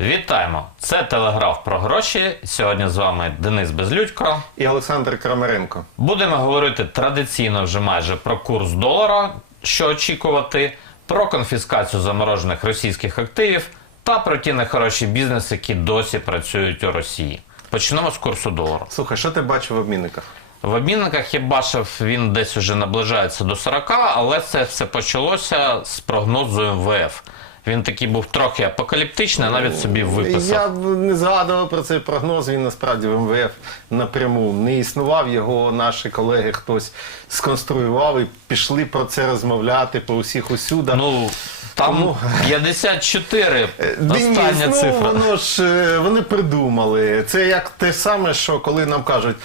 Вітаємо! Це телеграф про гроші. Сьогодні з вами Денис Безлюдько. І Олександр Крамаренко. Будемо говорити традиційно вже майже про курс долара, що очікувати, про конфіскацію заморожених російських активів та про ті нехороші бізнеси, які досі працюють у Росії. Почнемо з курсу долара. Слухай, що ти бачив в обмінниках? В обмінниках я бачив, він десь уже наближається до 40, але це все почалося з прогнозу МВФ. Він такий був трохи апокаліптичний, а навіть собі виписав. Я б не згадував про цей прогноз. Він насправді в МВФ напряму не існував. Його наші колеги хтось сконструював і пішли про це розмовляти по усіх усюдах. Ну, там Тому- 54 Е, остання ну, цифра. Воно ж е, вони придумали. Це як те саме, що коли нам кажуть.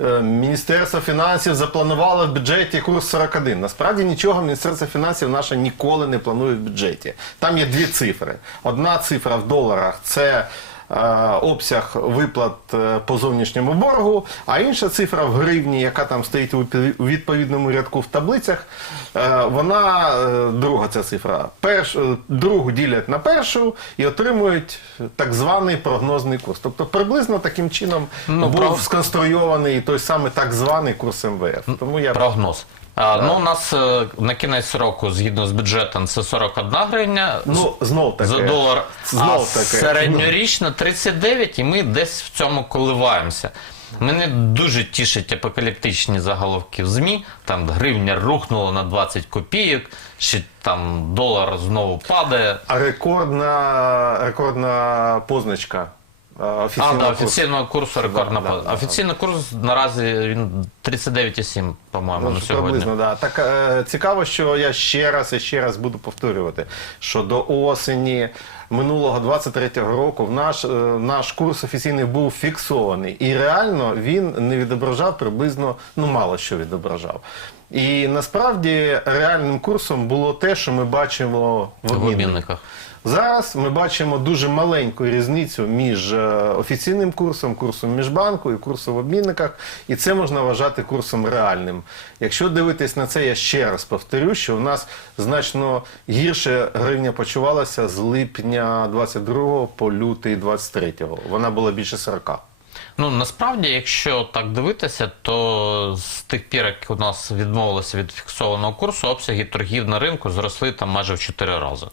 Е, Міністерство фінансів запланувало в бюджеті курс 41. Насправді нічого Міністерство фінансів наше ніколи не планує в бюджеті. Там є дві цифри. Одна цифра в доларах це обсяг виплат е, по зовнішньому боргу, а інша цифра в гривні, яка там стоїть у відповідному рядку в таблицях, е, вона е, друга ця цифра. Перш, е, другу ділять на першу і отримують так званий прогнозний курс. Тобто приблизно таким чином Ну, був прав- сконструйований той самий так званий курс МВФ. Тому я Прогноз. А, ну, у нас е, на кінець року, згідно з бюджетом, це 41 гривня. ну знов таки за долар, Знов а таки. середньорічно 39, і ми десь в цьому коливаємося. Мене дуже тішать апокаліптичні заголовки в ЗМІ. Там гривня рухнула на 20 копійок, ще там долар знову падає. А рекордна, рекордна позначка. Е, А, да, офіційного курсу рекордна Да, да, да, да, Офіційний курс наразі він 39,7, по-моєму, Ну, на сьогодні. Приблизно, да. Так е, цікаво, що я ще раз і ще раз буду повторювати, що до осені минулого 23-го року в наш, е, наш курс офіційний був фіксований. І реально він не відображав приблизно, ну мало що відображав. І насправді реальним курсом було те, що ми бачимо в В обмінниках. Зараз ми бачимо дуже маленьку різницю між е, офіційним курсом, курсом міжбанку і курсом в обмінниках, і це можна вважати курсом реальним. Якщо дивитись на це, я ще раз повторю, що у нас значно гірше гривня почувалася з липня 22 по лютий 23. Вона була більше 40. Ну насправді, якщо так дивитися, то з тих пір, як у нас відмовилися від фіксованого курсу, обсяги торгів на ринку зросли там майже в 4 рази.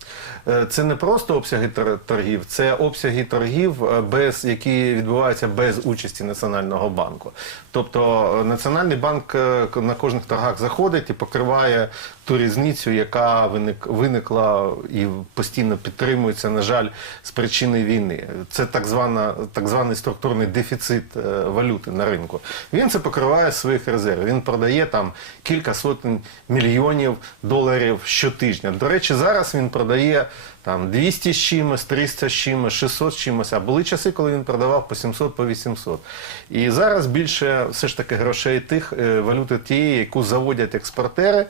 Е, Це не просто обсяги торгів, це обсяги торгів, е, без, які відбуваються без участі Національного банку. Тобто е, Національний банк на кожних торгах заходить і покриває ту різницю, яка виник, виникла і постійно підтримується, на жаль, з причини війни. Це так, звана, так званий структурний дефіцит е, валюти на ринку. Він це покриває з своїх резервів. Він продає там кілька сотень мільйонів доларів щотижня. До речі, зараз він продає там 200 з чимось, 300 з чимось, 600 з чимось. А були часи, коли він продавав по 700, по 800. І зараз більше все ж таки грошей тих е, валюти тієї, яку заводять експортери.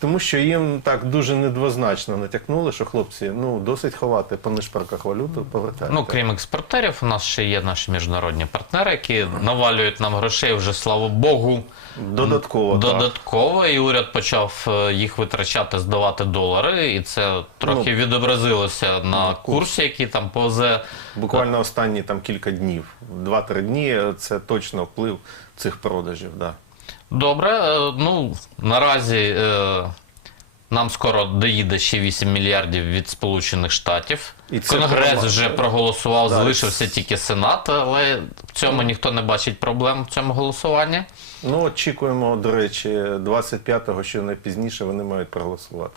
Тому що їм так дуже недвозначно натякнули, що хлопці ну досить ховати по нишпарках валюту, повертайте. Ну, крім експортерів, у нас ще є наші міжнародні партнери, які навалюють нам грошей вже, слава Богу, Додатково так. додатково, і уряд почав е, їх витрачати, здавати долари, і це трохи Ну, відобразилося на курсі, який там повзе. Буквально останні там кілька днів, 2-3 дні е, це точно вплив цих продажів. Да. Добре, е, ну наразі е, нам скоро доїде ще 8 мільярдів від Сполучених Штатів. І це Конгрес нормально. вже проголосував, Да, залишився тільки Сенат, але в цьому ніхто не бачить проблем в цьому голосуванні. Ну, очікуємо, до речі, 25-го, що найпізніше вони мають проголосувати.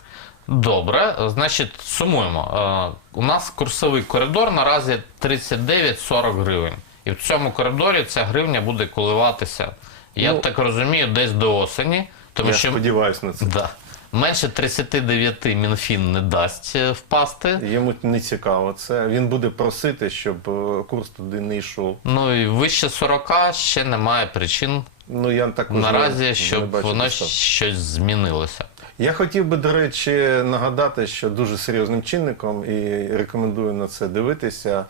Добре, значить, сумуємо. Е, У нас курсовий коридор наразі 39-40 гривень. І в цьому коридорі ця гривня буде коливатися. Я Ну, так розумію, десь до осені, тому Я що сподіваюся на це. да, менше 39 Мінфін не дасть е, впасти. Йому не цікаво це. Він буде просити, щоб е, курс туди не йшов. Ну і вище 40 ще немає причин Ну я не- наразі, не щоб бачу воно підстав. щось змінилося. Я хотів би, до речі, нагадати, що дуже серйозним чинником і рекомендую на це дивитися.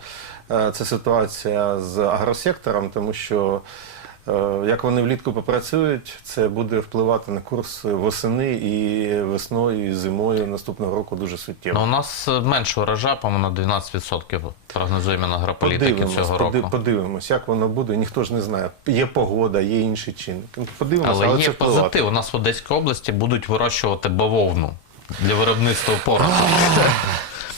е, Це ситуація з агросектором, тому що Як вони влітку попрацюють, це буде впливати на курс восени і весною, і зимою наступного року дуже суттєво. Ну, у нас е, менше урожай, по-моєму, на 12% прогнозує Мінагрополітики Подивимось, цього року. подивимось, як воно буде. Ніхто ж не знає. Є погода, є інші чинники. Ну, Подивимося, Але, але, є це позитив. У нас в Одеській області будуть вирощувати бавовну для виробництва пороху.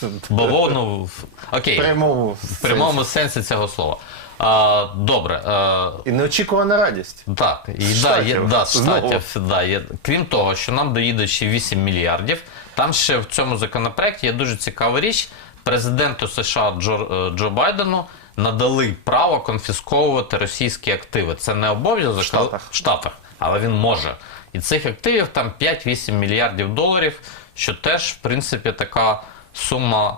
Бавовну. Окей, в прямому сенсі цього слова. А, добре. А, І неочікувана радість. Так, і да, є, Штатів. да, Знову. штатів, да, є. Крім того, що нам доїде ще 8 мільярдів. Там ще в цьому законопроекті є дуже цікава річ. Президенту США Джо, е, Джо Байдену надали право конфісковувати російські активи. Це не обов'язок В Штатах. в Штатах, але він може. І цих активів там 5-8 мільярдів доларів, що теж, в принципі, така сума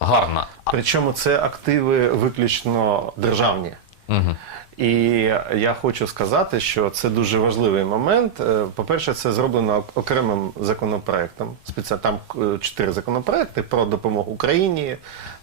гарна. Причому це активи виключно державні. Угу. І я хочу сказати, що це дуже важливий момент. Е, По-перше, це зроблено окремим законопроектом. Там е, чотири законопроекти про допомогу Україні,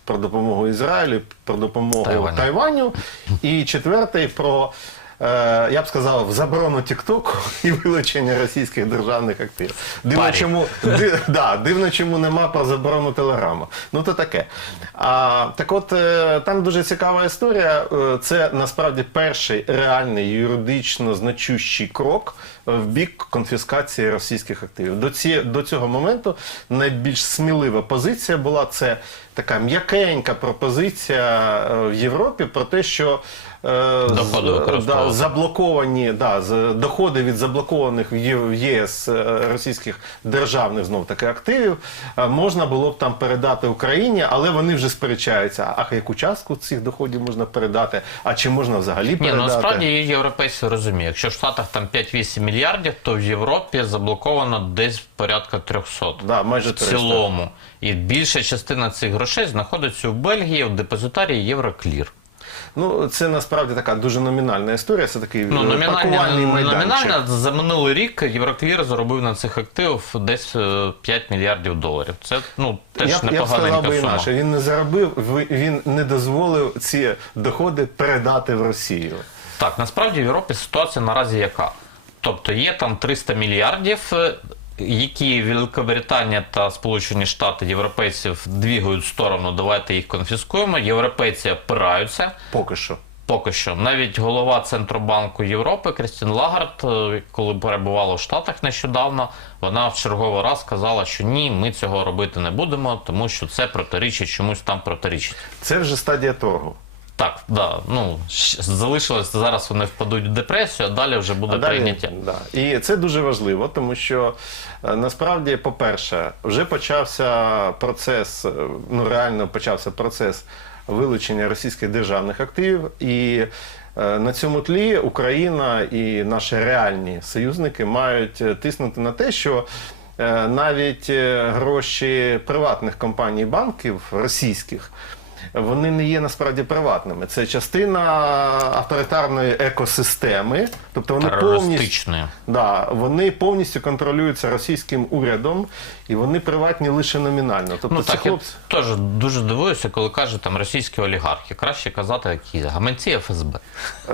про допомогу Ізраїлю, про допомогу Тайваню. Тайваню. І четвертий про. Е, Я б сказав, заборону Тіктоку і вилучення російських державних активів. Дивно, Парі. чому ди, да, дивно, чому нема про заборону телеграму. Ну то таке. А, так от е, там дуже цікава історія. Е, Це насправді перший реальний юридично значущий крок в бік конфіскації російських активів. До, ці, до цього моменту найбільш смілива позиція була це така м'якенька пропозиція в Європі про те, що Доходи да, заблоковані да, доходи від заблокованих в ЄС е, російських державних знов таки активів е, можна було б там передати Україні, але вони вже сперечаються. А яку частку цих доходів можна передати? А чи можна взагалі Ні, передати? ну насправді європейці розуміють, якщо в Штатах там 5-8 мільярдів, то в Європі заблоковано десь порядка 300 Да, майже в цілому. І більша частина цих грошей знаходиться у Бельгії в депозитарії Євроклір. Ну це насправді така дуже номінальна історія. Це такий Ну, е, номінальна, майданчик. номінальна за минулий рік Євроклір заробив на цих активів десь е, 5 мільярдів доларів. Це ну теж Я, б- я б сказав би інакше. Він не заробив, він не дозволив ці доходи передати в Росію. Так, насправді в Європі ситуація наразі яка? Тобто є там 300 мільярдів, е, які Великобританія та Сполучені Штати європейців двігають в сторону, давайте їх конфіскуємо. Європейці опираються. Поки що. Поки що навіть голова Центробанку Європи Крістін Лагард, е, коли перебувала в Штатах нещодавно, вона в черговий раз сказала, що ні, ми цього робити не будемо, тому що це протирічить чомусь там протирічить. Це вже стадія торгу. Так, да, ну залишилось зараз. Вони впадуть в депресію, а далі вже буде А далі, прийняття. Да. І це дуже важливо, тому що е, насправді, по-перше, вже почався процес, е, ну реально почався процес вилучення російських державних активів. І е, на цьому тлі Україна і наші реальні союзники мають тиснути на те, що навіть гроші приватних компаній банків російських. Вони не є насправді приватними. Це частина авторитарної екосистеми, тобто вони повністю Да, вони повністю контролюються російським урядом, і вони приватні лише номінально. Тобто Ну це так хлопці. я теж дуже дивуюся, коли кажуть там російські олігархи. Краще казати, які гаманці ФСБ. Е,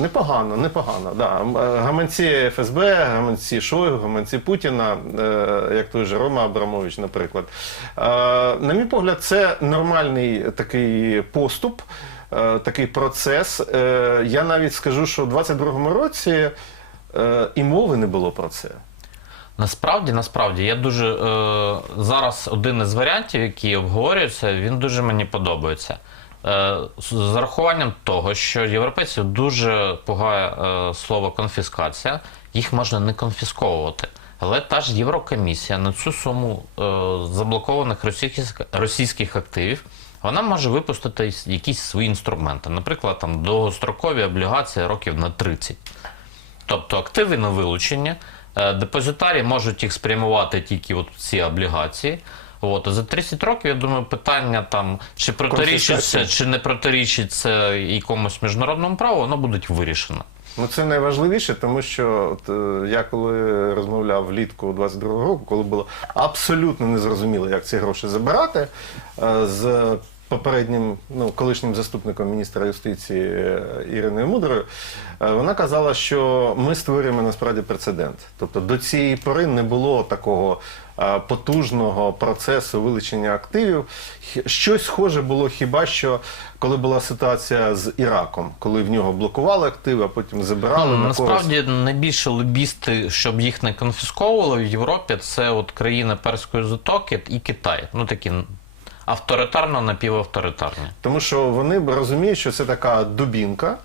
непогано, непогано. Да. Е, Гаманці ФСБ, гаманці Шойгу, гаманці Путіна, е, як той же Рома Абрамович, наприклад. Е, на мій погляд, це нормальний такий поступ. е, Такий процес. Е, Я навіть скажу, що в 22-му році е, і мови не було про це. Насправді, насправді, я дуже е, зараз один із варіантів, які обговорюються, він дуже мені подобається. Е, з урахуванням того, що європейців дуже пугає е, слово конфіскація, їх можна не конфісковувати. Але та ж Єврокомісія на цю суму е, заблокованих російських, російських активів вона може випустити якісь свої інструменти, наприклад, там довгострокові облігації років на 30. Тобто активи на вилучення, е, депозитарі можуть їх спрямувати тільки от в ці облігації. От, за 30 років, я думаю, питання там, чи протирічить це, Конфіскація. чи не протирічить це якомусь міжнародному праву, воно буде вирішено. Ну, це найважливіше, тому що от, е, я коли розмовляв влітку 22-го року, коли було абсолютно незрозуміло, як ці гроші забирати, е, з попереднім ну, колишнім заступником міністра юстиції е, Іриною Мудрою, е, вона казала, що ми створюємо насправді прецедент. Тобто до цієї пори не було такого е, потужного процесу вилучення активів. Щось схоже було хіба що коли була ситуація з Іраком, коли в нього блокували активи, а потім забирали Ну, на користь. насправді найбільше лобісти, щоб їх не конфісковували в Європі, це от країни Перської затоки і Китай. Ну такі авторитарно напівавторитарні. Тому що вони розуміють, що це така дубінка.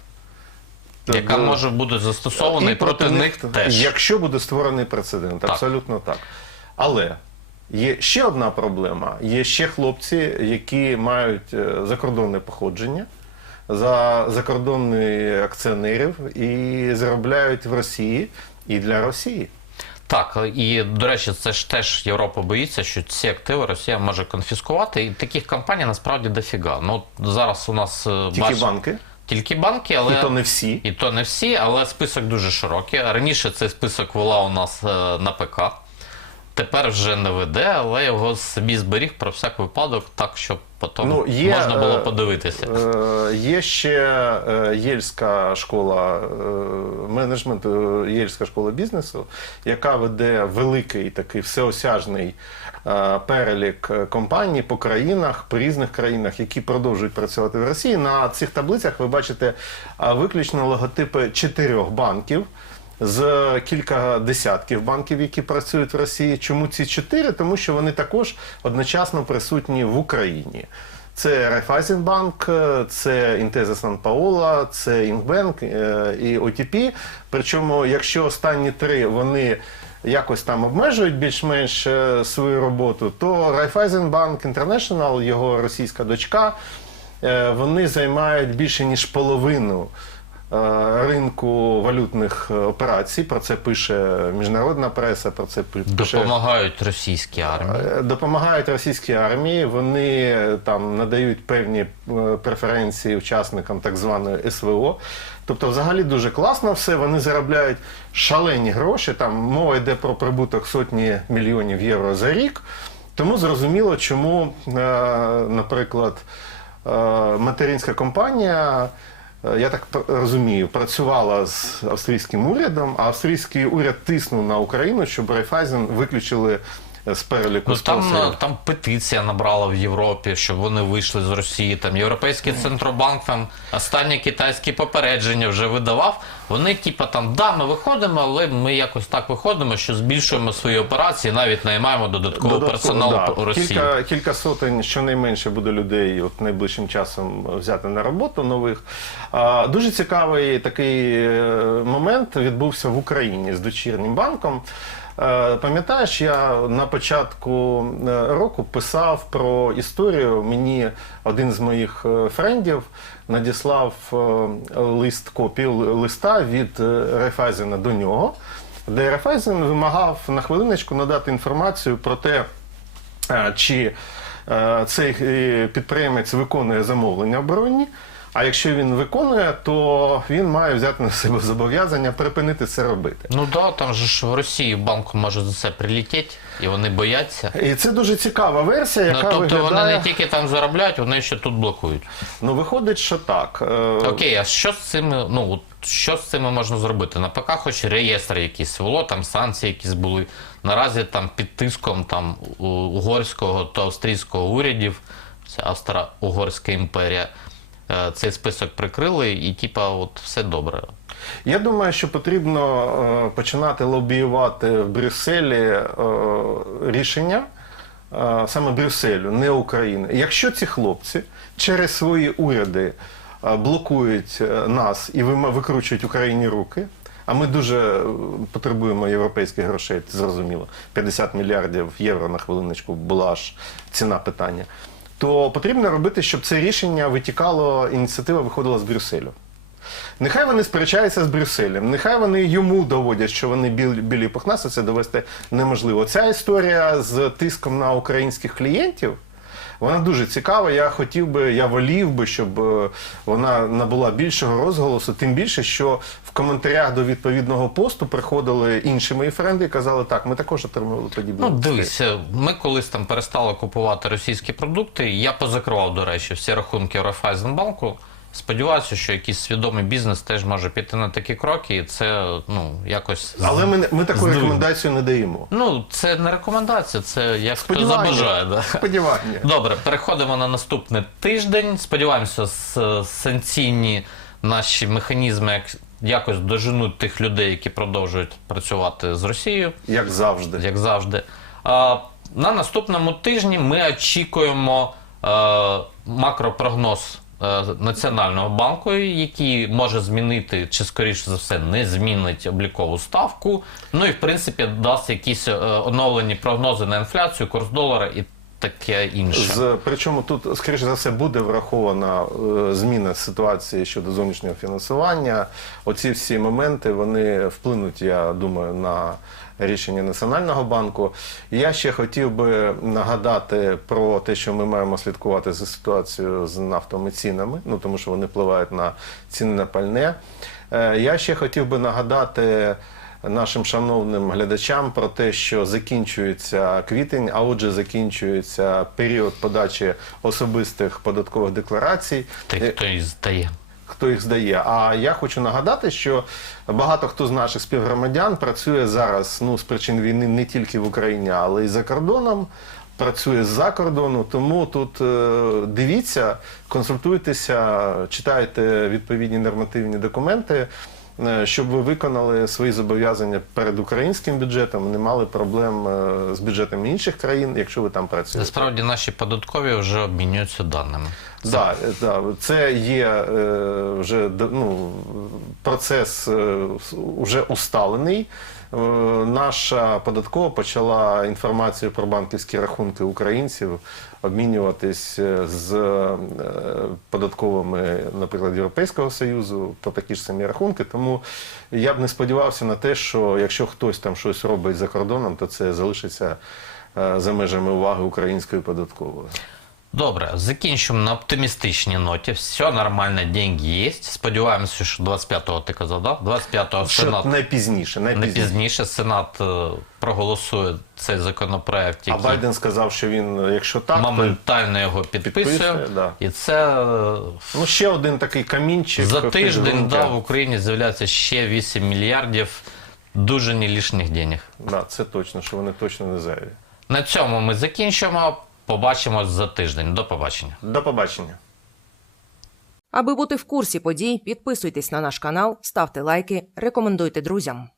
Яка Тобто- може бути застосована і проти, них теж. Якщо буде створений прецедент, Так. абсолютно так. Але є ще одна проблема: є ще хлопці, які мають е, закордонне походження за закордонних акціонерів і заробляють в Росії і для Росії. Так, і до речі, це ж теж Європа боїться, що ці активи Росія може конфіскувати. І таких компаній насправді дофіга. Ну зараз у нас е, Тільки бач- банки, тільки банки, але і то не всі. І то не всі, але список дуже широкий. Раніше цей список вела у нас е, на ПК. Тепер вже не веде, але його собі зберіг про всяк випадок, так щоб потім Ну, є, можна було е, подивитися. Е, Є ще е, Єльська школа е, менеджменту, Єльська школа бізнесу, яка веде великий такий всеосяжний перелік компаній по країнах, по різних країнах, які продовжують працювати в Росії. На цих таблицях ви бачите виключно логотипи чотирьох банків. З кілька десятків банків, які працюють в Росії. Чому ці чотири? Тому що вони також одночасно присутні в Україні. Це Райфайзенбанк, це Інтеза Сан Паола, це Інгбенк е, і ОТП. Причому, якщо останні три вони якось там обмежують більш-менш е, свою роботу, то Райфайзенбанк Інтернешнл, його російська дочка, е, вони займають більше ніж половину. Е, Ринку валютних е, операцій про це пише міжнародна преса. Про це пише Допомагають російській армії. Е, допомагають російській армії. Вони там надають певні преференції учасникам так званої СВО. Тобто, взагалі дуже класно все. Вони заробляють шалені гроші. Там мова йде про прибуток сотні мільйонів євро за рік. Тому зрозуміло, чому, наприклад, материнська компанія. Е, Я так розумію, працювала з австрійським урядом, а австрійський уряд тиснув на Україну, щоб Райфайзен виключили з переліку Ну, там, е, там петиція набрала в Європі, щоб вони вийшли з Росії. Там Європейський центробанк там останнє китайське попередження вже видавав. Вони, типа, там, да, ми виходимо, але ми якось так виходимо, що збільшуємо свої операції, навіть наймаємо додатковий Додатково, персонал да. у Росії. Кілька, кілька сотень, щонайменше буде людей от найближчим часом взяти на роботу нових. А, дуже цікавий такий е, момент відбувся в Україні з дочірнім банком. Е, Пам'ятаєш, я на початку е, року писав про історію. Мені один з моїх е, френдів надіслав лист копію листа від Райфайзена до нього, де Райфайзен вимагав на хвилиночку надати інформацію про те, чи цей підприємець виконує замовлення оборонні. А якщо він виконує, то він має взяти на себе зобов'язання припинити це робити. Ну да, там же ж в Росії банку може за це прилетіти, і вони бояться. І це дуже цікава версія, Ну, яка тобто виглядає... вони не тільки там заробляють, вони ще тут блокують. Ну виходить, що так. Е, Окей, а що з цими, ну от що з цими можна зробити? На ПК хоч реєстр якийсь вело, там санкції якісь були. Наразі там під тиском там угорського та австрійського урядів, це Австро-Угорська імперія. Е, Цей список прикрили, і типа, от все добре. Я думаю, що потрібно е, починати лобіювати в Брюсселі е, рішення саме Брюсселю, не України. Якщо ці хлопці через свої уряди блокують нас і викручують Україні руки. А ми дуже потребуємо європейських грошей, зрозуміло. 50 мільярдів євро на хвилиночку була аж ціна питання. То потрібно робити, щоб це рішення витікало, ініціатива виходила з Брюсселю. Нехай вони сперечаються з Брюсселем, нехай вони йому доводять, що вони білі, білі пухнаси, це довести неможливо. Ця історія з тиском на українських клієнтів, Вона дуже цікава. Я хотів би, я волів би, щоб е, вона набула більшого розголосу. Тим більше, що в коментарях до відповідного посту приходили інші мої френди і казали, так, ми також отримували подібні. Ну, листи». ми колись там перестали купувати російські продукти. Я позакривав, до речі, всі рахунки Райфайзенбанку. Сподіваюся, що якийсь свідомий бізнес теж може піти на такі кроки, і це ну якось Але ми, ми таку здуємо. рекомендацію не даємо. Ну, це не рекомендація, це як хто забажає. Да. Сподівання. Добре, переходимо на наступний тиждень. Сподіваємося, санкційні наші механізми як- якось доженуть тих людей, які продовжують працювати з Росією, Як завжди. як завжди. А, на наступному тижні ми очікуємо е, макропрогноз Національного банку, який може змінити, чи скоріше за все не змінить облікову ставку. Ну і в принципі дасть якісь е, оновлені прогнози на інфляцію, курс долара і таке інше. З, причому тут, скоріше за все, буде врахована е, зміна ситуації щодо зовнішнього фінансування. Оці всі моменти вони вплинуть, я думаю, на рішення Національного банку. Я ще хотів би нагадати про те, що ми маємо слідкувати за ситуацією з нафтовими цінами, ну тому що вони впливають на ціни на пальне. Е, Я ще хотів би нагадати нашим шановним глядачам про те, що закінчується квітень, а отже, закінчується період подачі особистих податкових декларацій. Тих, хто і здає. Хто їх здає? А я хочу нагадати, що багато хто з наших співгромадян працює зараз ну, з причин війни не тільки в Україні, але й за кордоном. Працює з-за кордону, тому тут е, дивіться, консультуйтеся, читайте відповідні нормативні документи, щоб ви виконали свої зобов'язання перед українським бюджетом, не мали проблем е, з бюджетами інших країн, якщо ви там працюєте. Насправді наші податкові вже обмінюються даними. Да, е, да, це є е, вже ну, процес е, с- усталений. Е, наша податкова почала інформацію про банківські рахунки українців обмінюватись е, з е, податковими, наприклад, Європейського Союзу про такі ж самі рахунки. Тому я б не сподівався на те, що якщо хтось там щось робить за кордоном, то це залишиться е, за межами уваги української податкової. Добре, закінчимо на оптимістичній ноті. Все нормально, деньги є. Сподіваємося, що 25-го ти казав, да? 25-го Що Сенат найпізніше, не найпізніше. пізніше Сенат е, проголосує цей законопроект, А Байден сказав, що він, якщо так, то моментально його підписує. Підписує, да. І це е, ну ще один такий камінчик. за тиждень да, в Україні з'являється ще 8 мільярдів дуже нелішних денег. Да, це точно, що вони точно не зайві. На цьому ми закінчимо. Побачимось за тиждень. До побачення. До побачення. Аби бути в курсі подій, підписуйтесь на наш канал, ставте лайки, рекомендуйте друзям.